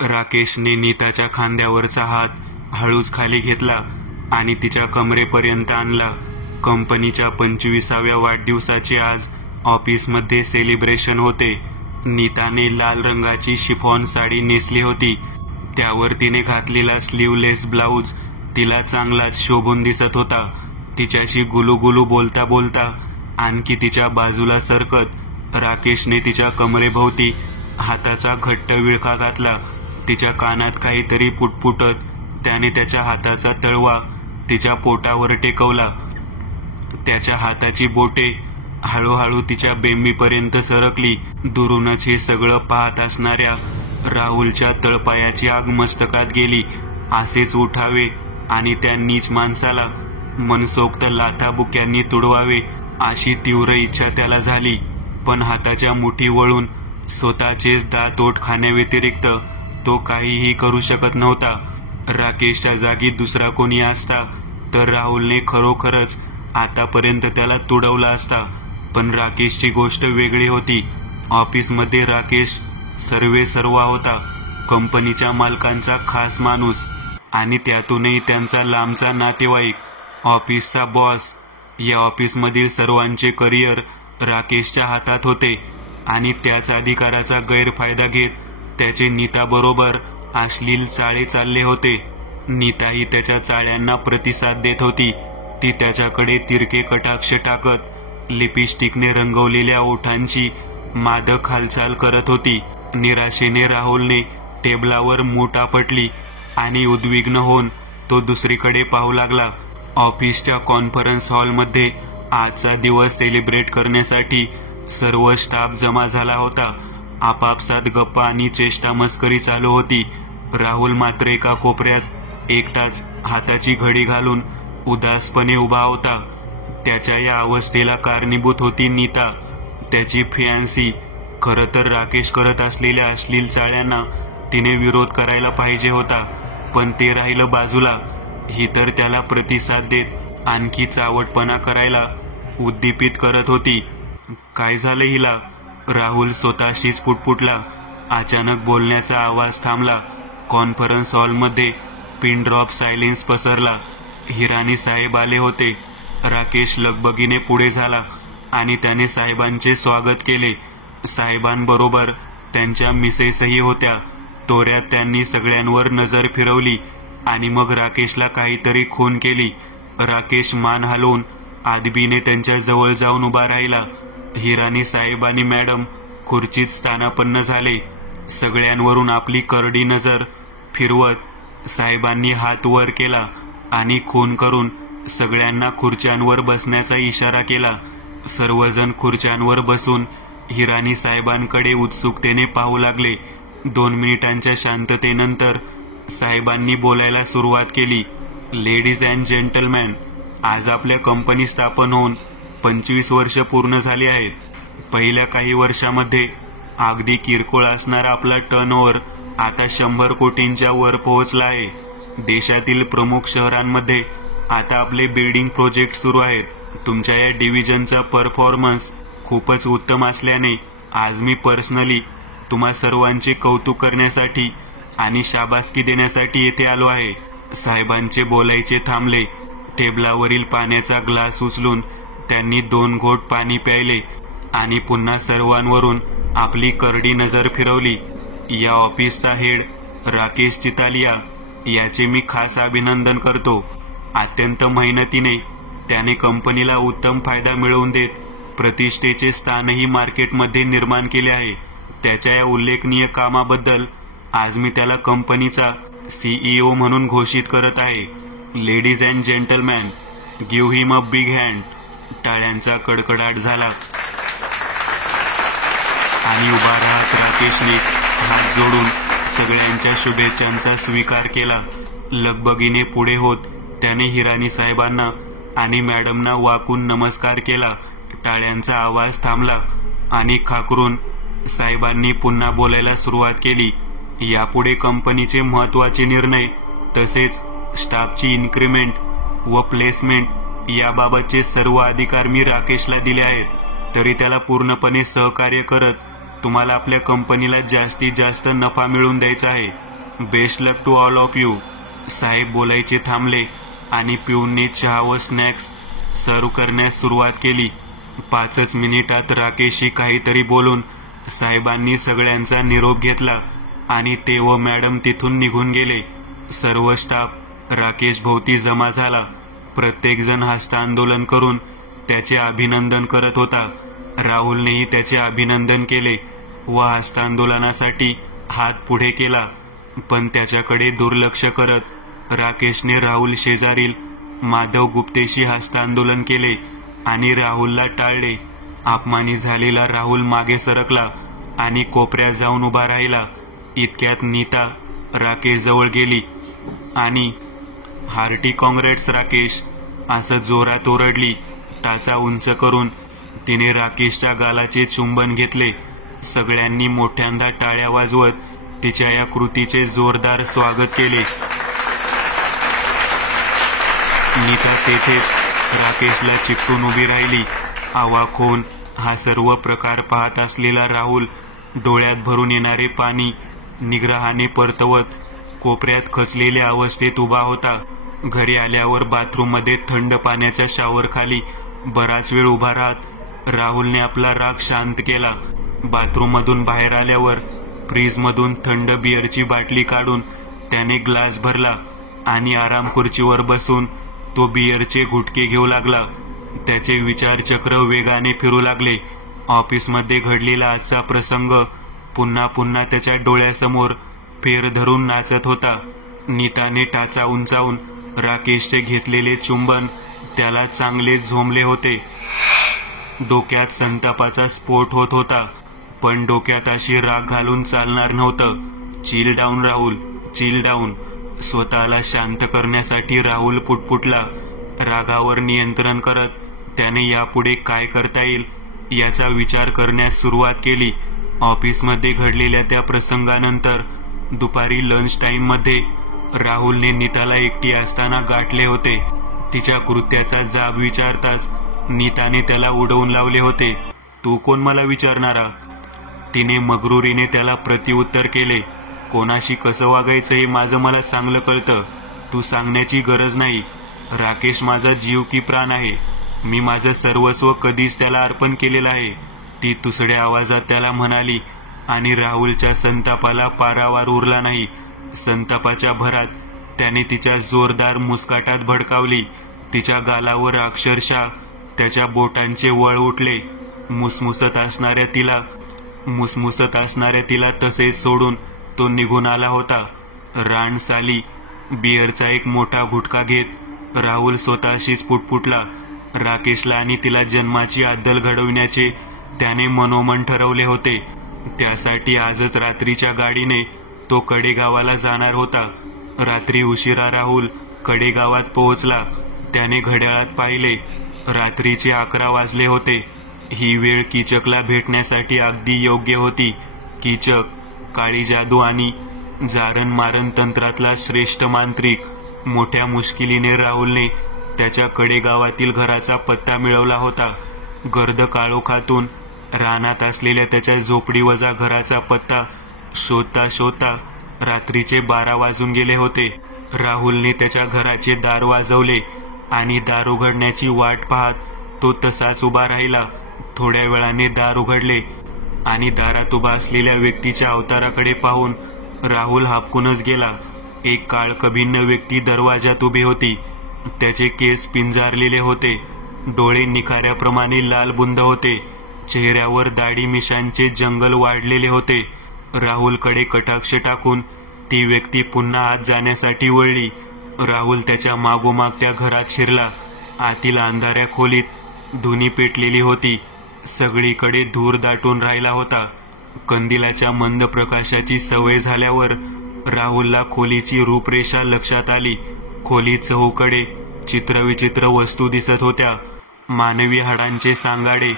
राकेशने नीताच्या खांद्यावरचा हात हळूच खाली घेतला आणि तिच्या कमरेपर्यंत आणला. कंपनीच्या 25व्या वाढदिवसाचे आज ऑफिसमध्ये सेलिब्रेशन होते. नीताने लाल रंगाची शिफॉन साडी नेसली होती. त्यावर तिने घातलेला स्लीवलेस ब्लाउज तिला चांगलाच शोभून दिसत होता. तिच्याशी गुलूगुलू बोलता बोलता आणखी तिच्या बाजूला सरकत राकेशने तिच्या कमरेभोवती हाताचा घट्ट विळखा घातला. तिच्या कानात काहीतरी पुटपुटत त्याने त्याच्या हाताचा तळवा तिच्या पोटावर टेकवला. त्याच्या हाताची बोटे हळूहळू तिच्या बेंबीपर्यंत सरकली. दुरूनच हे सगळं पाहत असणाऱ्या राहुलच्या तळपायाची आग मस्तकात गेली. असेच उठावे आणि त्या नीच माणसाला मनसोक्त लाथाबुक्यांनी तुडवावे अशी तीव्र इच्छा त्याला झाली. पण हाताच्या मुठी वळून स्वतःचेच दात ओठ खाण्याव्यतिरिक्त तो काहीही करू शकत नव्हता. राकेशच्या जागी दुसरा कोणी असता तर राहुलने खरोखरच आतापर्यंत त्याला तुडवला असता. पण राकेशची गोष्ट वेगळी होती. ऑफिसमध्ये राकेश सर्वेसर्वा होता. कंपनीच्या मालकांचा खास माणूस आणि त्यातूनही त्यांचा लांबचा नातेवाईक, ऑफिसचा बॉस. या ऑफिसमधील सर्वांचे करिअर राकेशच्या हातात होते आणि त्याच अधिकाराचा गैरफायदा घेत त्याचे नीताबरोबर अश्लील चाळे चालले होते. नीताही त्याच्या चाळ्यांना प्रतिसाद देत होती. ती त्याच्याकडे तिरके कटाक्ष टाकत लिपस्टिकने रंगवलेल्या ओठांची मादक हालचाल करत होती. निराशेने राहुलने टेबलावर मूठ आपटली आणि उद्विग्न होऊन तो दुसरीकडे पाहू लागला. ऑफिसच्या कॉन्फरन्स हॉलमध्ये आजचा दिवस सेलिब्रेट करण्यासाठी सर्व स्टाफ जमा झाला होता. आपापसात गप्पा आणि चेष्टा मस्करी चालू होती. राहुल मात्र एका कोपऱ्यात एकटाच हाताची घडी घालून उदासपणे उभा होता. त्याच्या या अवस्थेला कारणीभूत होती नीता, त्याची फियांसी. खरं तर राकेश करत असलेल्या अश्लील चाळ्यांना तिने विरोध करायला पाहिजे होता, पण ते राहिलं बाजूला. ही तर त्याला प्रतिसाद देत आणखी चावटपणा करायला उद्दीपित करत होती. काय झालं हिला? राहुल स्वतःशीच पुटपुटला. अचानक बोलण्याचा आवाज थांबला. कॉन्फरन्स हॉलमध्ये पिन ड्रॉप सायलेन्स पसरला. हिरानी साहेब आले होते. राकेश लगबगीने पुढे झाला आणि त्याने साहेबांचे स्वागत केले. साहेबांबरोबर त्यांच्या मिसेसही होत्या. तोऱ्यात त्यांनी सगळ्यांवर नजर फिरवली आणि मग राकेशला काहीतरी खून केली. राकेश मान हलवून आदबीने त्यांच्या जवळ जाऊन उभा राहिला. हिरानी साहेब आणि मॅडम खुर्चीत स्थानापन्न झाले. सगळ्यांवरून आपली करडी नजर फिरवत साहेबांनी हात वर केला आणि खून करून सगळ्यांना खुर्च्यांवर बसण्याचा इशारा केला. सर्वजण खुर्च्यांवर बसून हिरानी साहेबांकडे उत्सुकतेने पाहू लागले. 2 मिनिटांच्या शांततेनंतर साहेबांनी बोलायला सुरुवात केली. लेडीज अँड जेंटलमॅन, आज आपल्या कंपनी स्थापन होऊन 25 वर्ष पूर्ण झाली आहेत. पहिल्या काही वर्षामध्ये अगदी किरकोळ असणारा आपला टर्नओव्हर आता 100 कोटींच्या वर पोहोचला आहे. देशातील प्रमुख शहरांमध्ये आता आपले बिल्डिंग प्रोजेक्ट सुरू आहेत. तुमच्या या डिव्हिजनचा परफॉर्मन्स खूपच उत्तम असल्याने आज मी पर्सनली तुम्हा सर्वांचे कौतुक करण्यासाठी आणि शाबासकी देण्यासाठी येथे आलो आहे. साहेबांचे बोलायचे थांबले. टेबलावरील पाण्याचा ग्लास उचलून त्यांनी 2 घोट पाणी प्यायले आणि पुन्हा सर्वांवरून आपली करडी नजर फिरवली. या ऑफिसचा हेड राकेश चितालिया याचे मी खास अभिनंदन करतो. अत्यंत मेहनतीने त्याने कंपनीला उत्तम फायदा मिळवून देत प्रतिष्ठेचे स्थानही मार्केटमध्ये निर्माण केले आहे. त्याच्या या उल्लेखनीय कामाबद्दल आज मी त्याला कंपनीचा CEO म्हणून घोषित करत आहे. Ladies and gentleman, give him a big hand. टाळ्यांचा कडकडाट झाला आणि उभा राहत राकेशने हात जोडून सगळ्यांच्या शुभेच्छांचा स्वीकार केला. लगबगीने पुढे होत त्याने हिरानी साहेबांना आणि मॅडमना वाकून नमस्कार केला. टाळ्यांचा आवाज थांबला आणि खाकरून साहेबांनी पुन्हा बोलायला सुरुवात केली. यापुढे कंपनीचे महत्त्वाचे निर्णय तसेच स्टाफची इन्क्रिमेंट व प्लेसमेंट याबाबतचे सर्व अधिकार मी राकेशला दिले आहेत. तरी त्याला पूर्णपणे सहकार्य करत तुम्हाला आपल्या कंपनीला जास्तीत जास्त नफा मिळवून द्यायचा आहे. Best luck to all of you. साहेब बोलायचे थांबले आणि पिऊनने चहा व स्नॅक्स सर्व करण्यास सुरुवात केली. 5च मिनिटात राकेशशी काहीतरी बोलून साहेबांनी सगळ्यांचा निरोप घेतला आणि ते व मॅडम तिथून निघून गेले. सर्व स्टाफ राकेश भोवती जमा झाला. प्रत्येकजण हस्तांदोलन करून त्याचे अभिनंदन करत होता. राहुलनेही त्याचे अभिनंदन केले व हस्तांदोलनासाठी हात पुढे केला, पण त्याच्याकडे दुर्लक्ष करत राकेशने राहुल शेजारील माधव गुप्तेशी हस्तांदोलन केले आणि राहुलला टाळले. अपमानित झालेला राहुल मागे सरकला आणि कोपऱ्यात जाऊन उभा राहिला. इतक्यात नीता राकेश जवळ गेली आणि हार्टी काँग्रेट्स राकेश असं जोरात ओरडली. टाचा उंच करून तिने राकेशच्या गालाचे चुंबन घेतले. सगळ्यांनी मोठ्यांदा टाळ्या वाजवत तिच्या या कृतीचे जोरदार स्वागत केले. नीता तेथेच राकेशला चिकटून उभी राहिली. अवाक होऊन हा सर्व प्रकार पाहत असलेला राहुल डोळ्यात भरून येणारे पाणी निग्रहाने परतवत कोपऱ्यात खचलेल्या अवस्थेत उभा होता. घरी आल्यावर बाथरूममध्ये थंड पाण्याच्या शॉवरखाली बराच वेळ उभा राहत राहुलने आपला राग शांत केला. बाथरूममधून बाहेर आल्यावर फ्रीजमधून थंड बिअरची बाटली काढून त्याने ग्लास भरला आणि आराम खुर्चीवर बसून तो बिअरचे घुटके घेऊ लागला. त्याचे विचारचक्र वेगाने फिरू लागले. ऑफिसमध्ये घडलेला आजचा प्रसंग पुन्हा पुन्हा त्याच्या डोळ्यासमोर फेर धरून नाचत होता. नीताने टाचा उंचावून राकेशचे घेतलेले चुंबन त्याला चांगले झोंबले होते. डोक्यात संतापाचा स्फोट होत होता, पण डोक्यात अशी राग घालून चालणार नव्हतं. Chill down Rahul, chill down. स्वतःला शांत करण्यासाठी राहुल पुटपुटला. रागावर नियंत्रण करत त्याने यापुढे काय करता येईल याचा विचार करण्यास सुरुवात केली. ऑफिसमध्ये घडलेल्या त्या प्रसंगानंतर दुपारी लंच टाइममध्ये राहुलने नीताला एकटी असताना गाठले होते. तिच्या कृत्याचा जाब विचारताच नीताने त्याला उडवून लावले होते. तू कोण मला विचारणारा? तिने मगरुरीने त्याला प्रत्युत्तर केले. कोणाशी कसं वागायचं हे माझं मला चांगलं कळतं. तू सांगण्याची गरज नाही. राकेश माझा जीव की प्राण आहे. मी माझं सर्वस्व कधीच त्याला अर्पण केलेलं आहे, ती तुसड्या आवाजात त्याला म्हणाली आणि राहुलच्या संतापाला पारावार उरला नाही. संतापाच्या भरात त्याने तिच्या जोरदार मुस्काटात भडकावली. तिच्या गालावर अक्षरशः त्याच्या बोटांचे वळ उठले. मुसमुसत असणाऱ्या तिला तसेच सोडून तो निघून आला होता. रान साली. बिअरचा एक मोठा घुटका घेत राहुल स्वतःशीच पुटपुटला. राकेशला आणि तिला जन्माची अद्दल घडविण्याचे त्याने मनोमन ठरवले होते. त्यासाठी आजच रात्रीच्या गाडीने तो कडेगावाला जाणार होता. रात्री उशिरा राहुल कडेगावात पोहोचला. त्याने घड्याळात पाहिले. रात्रीचे 11 वाजले होते. ही वेळ कीचकला भेटण्यासाठी अगदी योग्य होती. कीचक काळी जादू आणि जारण मारण तंत्रातला श्रेष्ठ मांत्रिक. मोठ्या मुश्किलीने राहुलने त्याच्या कडेगावातील घराचा पत्ता मिळवला होता. गर्द काळोखातून रानात असलेल्या त्याच्या झोपडीवजा घराचा पत्ता शोधता शोधता रात्रीचे 12 वाजून गेले होते. राहुलने त्याच्या घराचे दार वाजवले आणि दार उघडण्याची वाट पाहत तो तसाच उभा राहिला. थोड्या वेळाने दार उघडले आणि दारात उभा असलेल्या व्यक्तीच्या अवताराकडे पाहून राहुल हापकूनच गेला. एक काळकभिन्न व्यक्ती दरवाजात उभी होती. त्याचे केस पिंजारलेले होते. डोळे निखाऱ्याप्रमाणे लालबुंद होते. चेहऱ्यावर दाढी मिशांचे जंगल वाढलेले होते. राहुलकडे कटाक्ष टाकून ती व्यक्ती पुन्हा आत जाण्यासाठी वळली. राहुल त्याच्या मागोमाग त्या घरात शिरला. आतील अंधाऱ्या खोलीत धुनी पेटलेली होती. सगळीकडे धूर दाटून राहिला होता. कंदिलाच्या मंद प्रकाशाची सवय झाल्यावर राहुलला खोलीची रूपरेषा लक्षात आली. खोलीत चहूकडे चित्रविचित्र वस्तू दिसत होत्या. मानवी हाडांचे सांगाडे,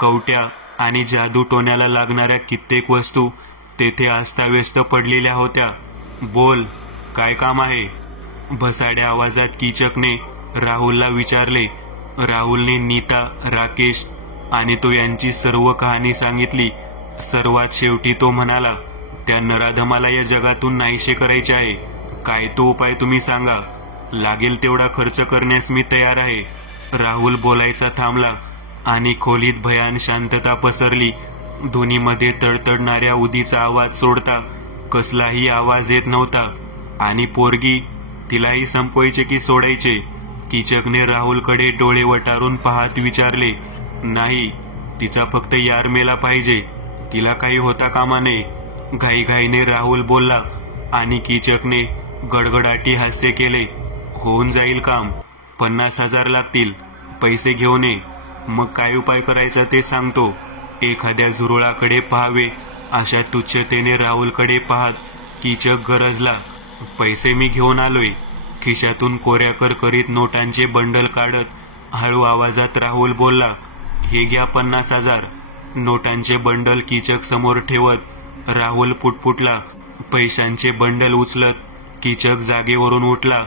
कवट्या आणि जादूटोण्याला लागणाऱ्या कित्येक वस्तू तेथे अस्ताव्यस्त पडलेल्या होत्या. बोल, काय काम आहे? भसाड्या आवाजात कीचकने राहुलला विचारले. राहुलने नीता, राकेश आणि तो यांची सर्व कहाणी सांगितली. सर्वात शेवटी तो म्हणाला, त्या नराधमाला या जगातून नाहीसे करायचे आहे. काय तो उपाय तुम्ही सांगा. लागेल तेवढा खर्च करण्यास मी तयार आहे. राहुल बोलायचा थांबला आणि खोलीत भयान शांतता पसरली. दोन्हीमध्ये तडतडणाऱ्या उदीचा आवाज सोडता कसलाही आवाज येत नव्हता. आणि पोरगी, तिलाही संपवायचे की सोडायचे? कीचकने राहुलकडे डोळे वटारून पाहत विचारले. नाही, तिचा फक्त यार मेला पाहिजे. तिला काही होता कामा नये. घाईघाईने राहुल बोलला आणि कीचकने गडगडाटी हास्य केले. होऊन जाईल काम. 50,000 लागतील. पैसे घेऊन ये. मग काय उपाय करायचा ते सांगतो. एखाद्या झुरळाकडे पाहावे अशा तुच्छतेने राहुलकडे पाहत कीचक गरजला. पैसे मी घेऊन आलोय. खिशातून कोऱ्या करकरीत नोटांचे बंडल काढत हळू आवाजात राहुल बोलला. हे घ्या 50,000. नोटांचे बंडल कीचक समोर ठेवत राहुल पुटपुटला. पैशांचे बंडल उचलत कीचक जागेवरून उठला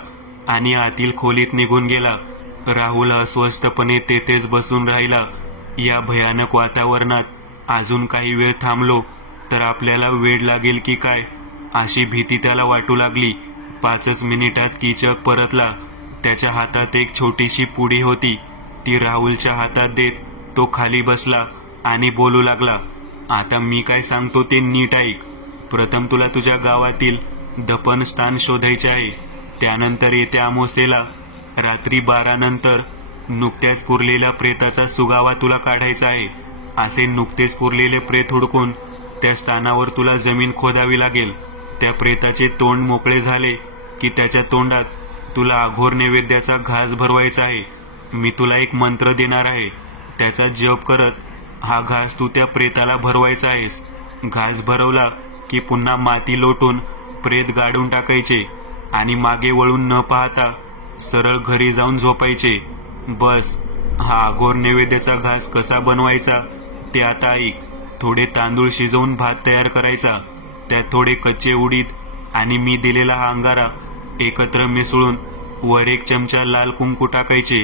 आणि आतील खोलीत निघून गेला. राहुल अस्वस्थपणे तेथेच बसून राहिला. या भयानक वातावरणात अजून काही वेळ थांबलो तर आपल्याला वेड लागेल की काय अशी भीती त्याला वाटू लागली. 5 मिनिटात कीचक परतला. त्याच्या हातात एक छोटीशी पुडी होती. ती राहुलच्या हातात देत तो खाली बसला आणि बोलू लागला. आता मी काय सांगतो ते नीट ऐक. प्रथम तुला तुझ्या गावातील दफन स्थान शोधायचे आहे. त्यानंतर येत्या अमावास्येला रात्री 12 नंतर नुकत्याच पुरलेल्या प्रेताचा सुगावा तुला काढायचा आहे. असे नुकतेच पुरलेले प्रेत हुडकून त्या स्थानावर तुला जमीन खोदावी लागेल. त्या प्रेताचे तोंड मोकळे झाले की त्याच्या तोंडात तुला अघोर नैवेद्याचा घास भरवायचा आहे. मी तुला एक मंत्र देणार आहे. त्याचा जप करत हा घास तू त्या प्रेताला भरवायचा आहेस. घास भरवला की पुन्हा माती लोटून प्रेत गाडून टाकायचे आणि मागे वळून न पाहता सरळ घरी जाऊन झोपायचे. बस. हा अघोर नैवेद्याचा घास कसा बनवायचा ते आता ऐक. थोडे तांदूळ शिजवून भात तयार करायचा. त्यात थोडे कच्चे उडीद आणि मी दिलेला हा अंगारा एकत्र मिसळून वर 1 चमचा लाल कुंकू टाकायचे.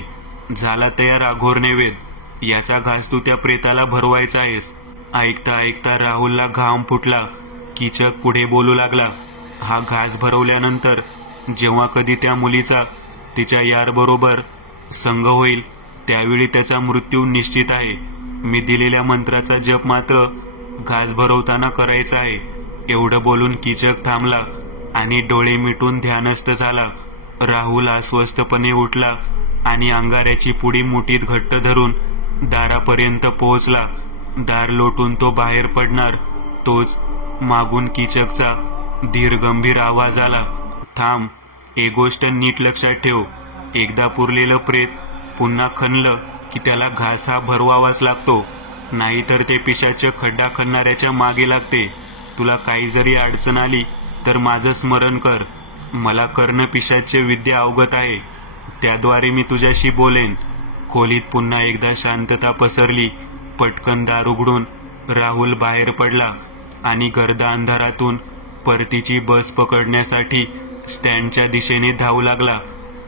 झाला तयार अघोर नैवेद्य. याचा घास तू त्या प्रेताला भरवायचा आहेस. ऐकता ऐकता राहुलला घाम फुटला. कीचक पुढे बोलू लागला. हा घास भरवल्यानंतर जेव्हा कधी त्या मुलीचा तिच्या यारबरोबर संग होईल त्यावेळी त्याचा मृत्यू निश्चित आहे. मी दिलेल्या मंत्राचा जप मात्र घास भरवताना करायचा आहे. एवढं बोलून कीचक थांबला आणि डोळे मिटून ध्यानस्थ झाला. राहुल अस्वस्थपणे उठला आणि अंगाऱ्याची पुडी मुठीत घट्ट धरून दारापर्यंत पोहोचला. दार लोटून तो बाहेर पडणार तोच मागून कीचकचा धीर गंभीर आवाज आला. थांब. एक गोष्ट नीट लक्षात ठेव. एकदा पुरलेलं प्रेत पुन्हा खणलं की त्याला घास हा भरवावाच लागतो. नाहीतर ते पिशाचं खड्डा खणणाऱ्याच्या मागे लागते. तुला काही जरी अडचण आली तर माझं स्मरण कर. मला कर्ण पिशाच्य विद्या अवगत आहे. त्याद्वारे मी तुझ्याशी बोलेन. खोलीत पुन्हा एकदा शांतता पसरली. पटकन दार उघडून राहुल बाहेर पडला आणि गर्द अंधारातून परतीची बस पकडण्यासाठी स्टँडच्या दिशेने धावू लागला.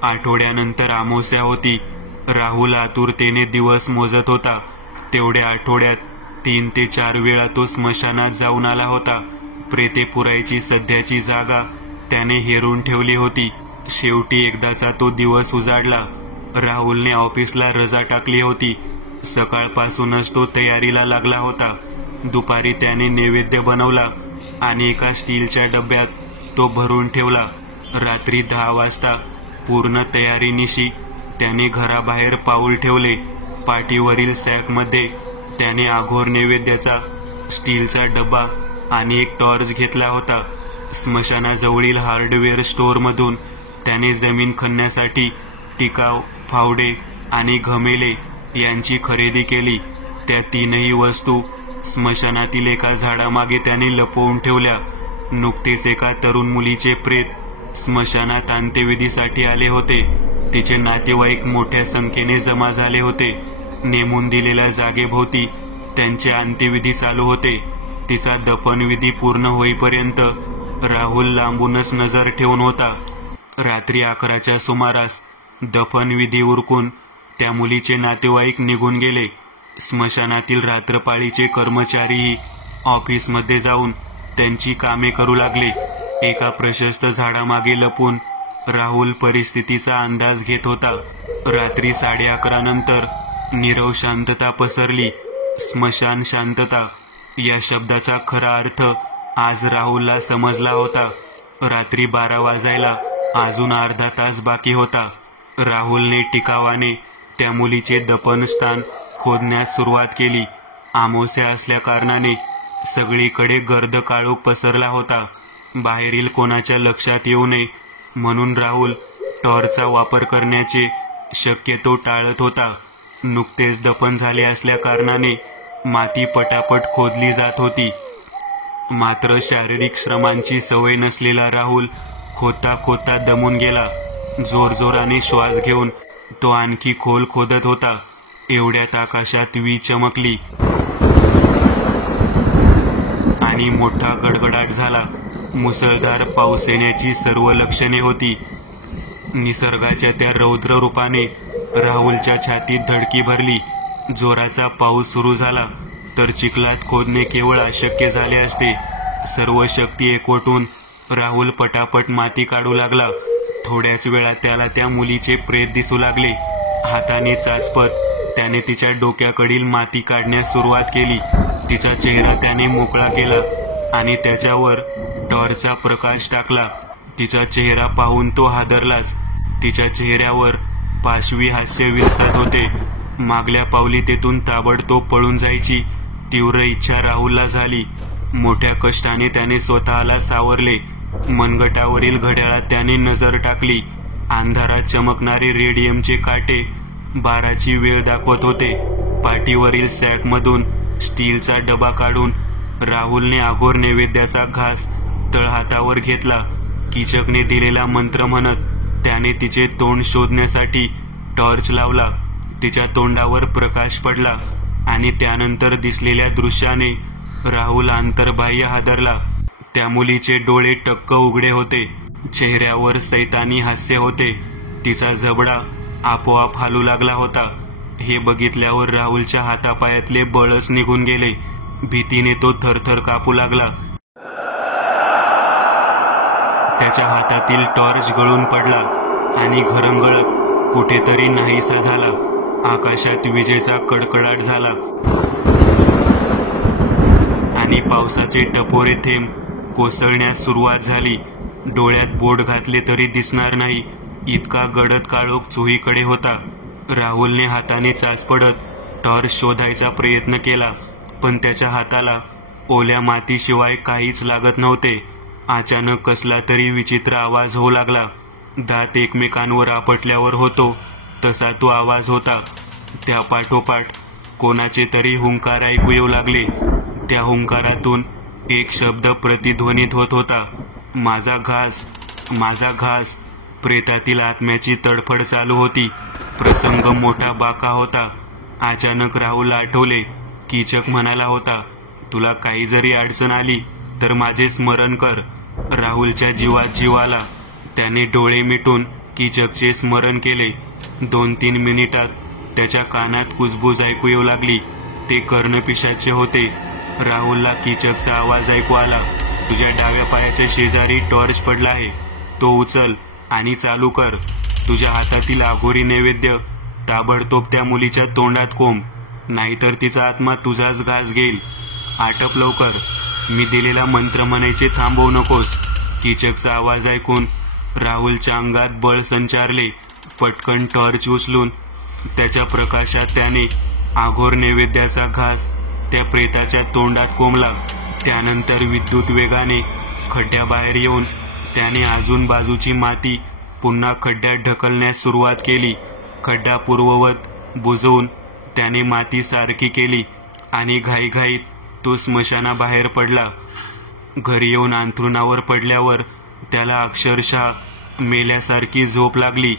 आठवड्यानंतर अमावास्या होती. राहुल आतुरतेने दिवस मोजत होता. तेवढ्या आठवड्यात 3 ते 4 वेळा तो स्मशानात जाऊन आला होता. प्रेते पुरायची सध्याची जागा त्याने हेरून ठेवली होती. शेवटी एकदाचा तो दिवस उजाडला. राहुलने ऑफिसला रजा टाकली होती. सकाळपासूनच तो तयारीला लागला होता. दुपारी त्याने नैवेद्य बनवला आणि एका स्टीलच्या डब्यात तो भरून ठेवला. रात्री 10 वाजता पूर्ण तयारीनिशी त्याने घराबाहेर पाऊल ठेवले. पाठीवरील सॅकमध्ये त्याने अघोर नैवेद्याचा स्टीलचा डब्बा आणि एक टॉर्च घेतला होता. स्मशानाजवळील हार्डवेअर स्टोअरमधून त्याने जमीन खणण्यासाठी टिकाव, फावडे आणि घमेले यांची खरेदी केली. त्या 3ही वस्तू स्मशानातील एका झाडामागे त्याने लपवून ठेवल्या. नुकतेच एका तरुण मुलीचे प्रेत स्मशानात अंत्यविधीसाठी आले होते. तिचे नातेवाईक मोठ्या संख्येने जमा झाले होते. नेमून दिलेल्या जागेभोवती त्यांचे अंत्यविधी चालू होते. तिचा दफनविधी पूर्ण होईपर्यंत राहुल लांबूनच नजर ठेवून होता. रात्री 11च्या सुमारास दफनविधी उरकून त्या मुलीचे नातेवाईक निघून गेले. स्मशानातील रात्रपाळीचे कर्मचारीही ऑफिसमध्ये जाऊन त्यांची कामे करू लागले. एका प्रशस्त झाडामागे लपून राहुल परिस्थितीचा अंदाज घेत होता. रात्री 11:30 नंतर नीरव शांतता पसरली. स्मशान शांतता या शब्दाचा खरा अर्थ आज राहुलला समजला होता. रात्री 12 वाजायला अजून अर्धा तास बाकी होता. राहुलने टिकावाने त्या मुलीचे दफनस्थान खोदण्यास सुरुवात केली. अमावस्या असल्या कारणाने सगळीकडे गर्द काळोख पसरला होता. बाहेरील कोणाच्या लक्षात येऊ नये म्हणून राहुल टॉर्चचा वापर करण्याचे शक्यतो टाळत होता. नुकतेच दफन झाले असल्या कारणाने माती पटापट खोदली जात होती. मात्र शारीरिक श्रमांची सवय नसलेला राहुल खोदता खोदता दमून गेला. जोरजोराने श्वास घेऊन तो आणखी खोल खोदत होता. एवढ्यात आकाशात वीज चमकली आणि मोठा गडगडाट झाला. मुसळधार पाऊस येण्याची सर्व लक्षणे होती. निसर्गाच्या त्या रौद्र रूपाने राहुलच्या छातीत धडकी भरली. जोराचा पाऊस सुरू झाला तर चिखलात खोदणे केवळ अशक्य झाले असते. सर्व शक्ती एकवटून राहुल पटापट माती काढू लागला. थोड्याच वेळात त्याला त्या मुलीचे प्रेत दिसू लागले. हाताने चाचपत त्याने तिच्या डोक्याकडील माती काढण्यास सुरुवात केली. तिचा चेहरा त्याने मोकळा केला आणि त्याच्यावर टॉर्चचा प्रकाश टाकला. तिचा चेहरा पाहून तो हादरलाच. तिच्या चेहऱ्यावर पाशवी हास्य विलसत होते. मागल्या पावली तेथून ताबडतोब पळून जायची तीव्र इच्छा राहुलला झाली. मोठ्या कष्टाने त्याने स्वतःला सावरले. मनगटावरील घड्याळात त्याने नजर टाकली. अंधारात चमकणारे रेडियमचे काटे 12ची वेळ दाखवत होते. पाठीवरील सॅकमधून स्टीलचा डबा काढून राहुलने आघोर नैवेद्याचा घास तळहातावर घेतला. कीचकने दिलेला मंत्र म्हणत त्याने तिचे तोंड शोधण्यासाठी टॉर्च लावला. तिच्या तोंडावर प्रकाश पडला आणि त्यानंतर दिसलेल्या दृश्याने राहुल अंतर्बाह्य हादरला. त्या मुलीचे डोळे टक्क उघडे होते. चेहऱ्यावर सैतानी हास्य होते. तिचा जबडा आपोआप हालू लागला होता. हे बघितल्यावर राहुलच्या हातापायातले बळच निघून गेले. भीतीने तो थरथर कापू लागला. त्याच्या हातातील टॉर्च गळून पडला आणि घरंगळत कुठेतरी नाहीसा झाला. आकाशात विजेचा कडकडाट झाला आणि पावसाचे टपोरे थेंब कोसळण्यास सुरुवात झाली. डोळ्यात बोट घातले तरी दिसणार नाही इतका गडद काळोख चोहीकडे होता. राहुलने हाताने चाचपडत टॉर्च शोधायचा प्रयत्न केला, पण त्याच्या हाताला ओल्या मातीशिवाय काहीच लागत नव्हते. अचानक कसला तरी विचित्र आवाज होऊ लागला. दात एकमेकांवर आपटल्यावर होतो तसा तो आवाज होता. त्या पाठोपाठ कोणाचे तरी हुंकार ऐकू येऊ लागले. त्या हुंकारातून एक शब्द प्रतिध्वनित होत होता, माझा घास, माझा घास. प्रेतातील आत्म्याची तडफड चालू होती. प्रसंग मोठा बाका होता. अचानक राहुल आठवले. कीचक म्हणाला होता, तुला काही जरी अडचण आली तर माझे स्मरण कर. राहुलच्या जीवात जीव आला. त्याने डोळे मिटून कीचकचे स्मरण केले. 2-3 मिनिटात त्याच्या कानात कुजबूज ऐकू येऊ लागली. ते कर्णपिशाचे होते. राहुलला कीचकचा आवाज ऐकू आला. तुझ्या डाव्या पायाच्या शेजारी टॉर्च पडला आहे, तो उचल आणि चालू कर. तुझ्या हातातील आघोरी नैवेद्य ताबडतोब त्या मुलीच्या तोंडात कोंब, नाहीतर तिचा आत्मा तुझाच घास घेईल. आटप लवकर. मी दिलेला मंत्र म्हणायचे थांबवू नकोस. कीचकचा आवाज ऐकून राहुलच्या अंगात बळ संचारले. पटकन टॉर्च उचलून त्याच्या प्रकाशात त्याने आघोर नैवेद्याचा घास त्या प्रेताच्या तोंडात कोंबला. त्यानंतर विद्युत वेगाने खड्ड्याबाहेर येऊन त्याने अजून बाजूची माती पुन्हा खड्ड्यात ढकलण्यास सुरुवात केली. खड्डा पूर्ववत बुजवून त्याने माती सारखी केली आणि घाईघाईत तो स्मशानाबाहेर पडला. घरी येऊन अंथरुणावर पडल्यावर त्याला अक्षरशः मेल्यासारखी झोप लागली.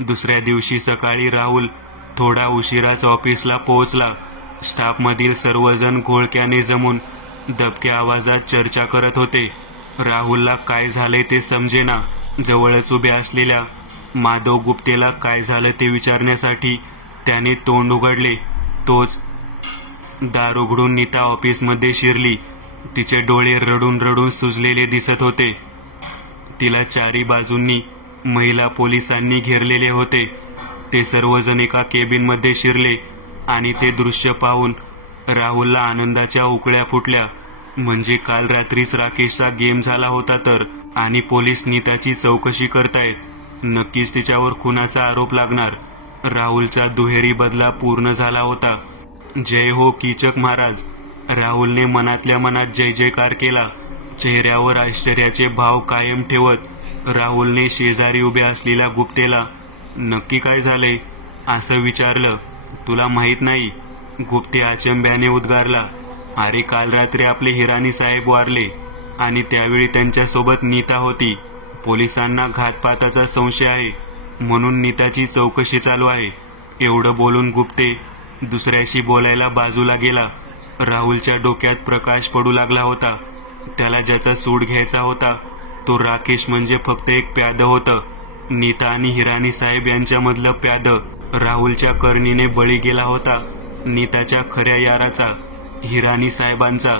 दुसऱ्या दिवशी सकाळी राहुल थोडा उशिराच ऑफिसला पोहोचला. स्टाफमधील सर्वजण घोळक्याने जमून दबक्या आवाजात चर्चा करत होते. राहुलला काय झालंय ते समजेना. जवळच उभ्या असलेल्या माधव गुप्तेला काय झालं ते विचारण्यासाठी त्याने तोंड उघडले. तोच दार उघडून नीता ऑफिसमध्ये शिरली. तिचे डोळे रडून रडून सुजलेले दिसत होते. तिला चारी बाजूंनी महिला पोलिसांनी घेरलेले होते. ते सर्वजण एका केबिनमध्ये शिरले आणि ते दृश्य पाहून राहुलला आनंदाच्या उकळ्या फुटल्या. म्हणजे काल रात्रीच राकेशचा गेम झाला होता तर, आणि पोलीस नीताची चौकशी करतायत. नक्कीच तिच्यावर खुनाचा आरोप लागणार. राहुलचा दुहेरी बदला पूर्ण झाला होता. जय हो कीचक महाराज. राहुलने मनातल्या मनात जय जयकार केला. चेहऱ्यावर आश्चर्याचे भाव कायम ठेवत राहुलने शेजारी उभ्या असलेल्या गुप्तेला नक्की काय झाले असं विचारलं. तुला माहित नाही? गुप्ते अचंब्याने उद्गारला. अरे काल रात्री आपले हिरानी साहेब वारले आणि त्यावेळी त्यांच्यासोबत नीता होती. पोलिसांना घातपाताचा संशय आहे म्हणून नीताची चौकशी चालू आहे. एवढं बोलून गुप्ते दुसऱ्याशी बोलायला बाजूला गेला. राहुलच्या डोक्यात प्रकाश पडू लागला होता. त्याला ज्याचा सूड घ्यायचा होता तो राकेश म्हणजे फक्त एक प्यादं होतं. नीता आणि हिरानी साहेब यांच्यामधलं प्यादं राहुलच्या करणीने बळी गेला होता. नीताच्या खऱ्या याराचा, हिरानी साहेबांचा.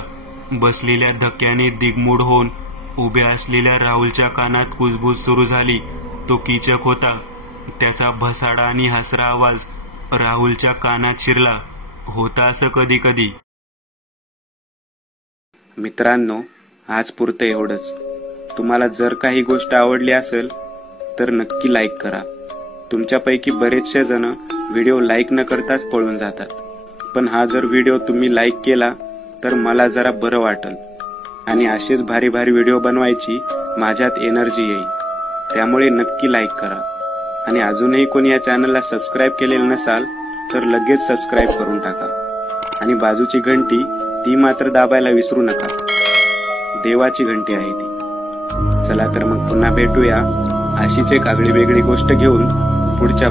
बसलेल्या धक्क्याने दिगमूढ होऊन उभ्या असलेल्या राहुलच्या कानात कुजबूज सुरू झाली. तो कीचक होता. त्याचा भसाडा आणि हसरा आवाज राहुलच्या कानात शिरला होता. असं कधी कधी. मित्रांनो, आज पुरतं एवढंच. तुम्हाला जर काही गोष्ट आवडली असेल तर नक्की लाईक करा. तुमच्यापैकी बरेचसे जण व्हिडिओ लाईक न करताच पळून जातात. पण हा जर व्हिडिओ तुम्ही लाईक केला तर मला जरा बरं वाटेल आणि असेच भारी भारी व्हिडिओ बनवायची माझ्यात एनर्जी येईल. त्यामुळे नक्की लाईक करा. आणि अजूनही कोणी या चॅनलला सबस्क्राईब केलेलं नसाल तर लगेच सबस्क्राईब करून टाका. आणि बाजूची घंटी ती मात्र दाबायला विसरू नका. देवाची घंटी आहे ती. चला तर मग पुन्हा भेटूया अशीच एक आगळी वेगळी गोष्ट घेऊन पुढच्या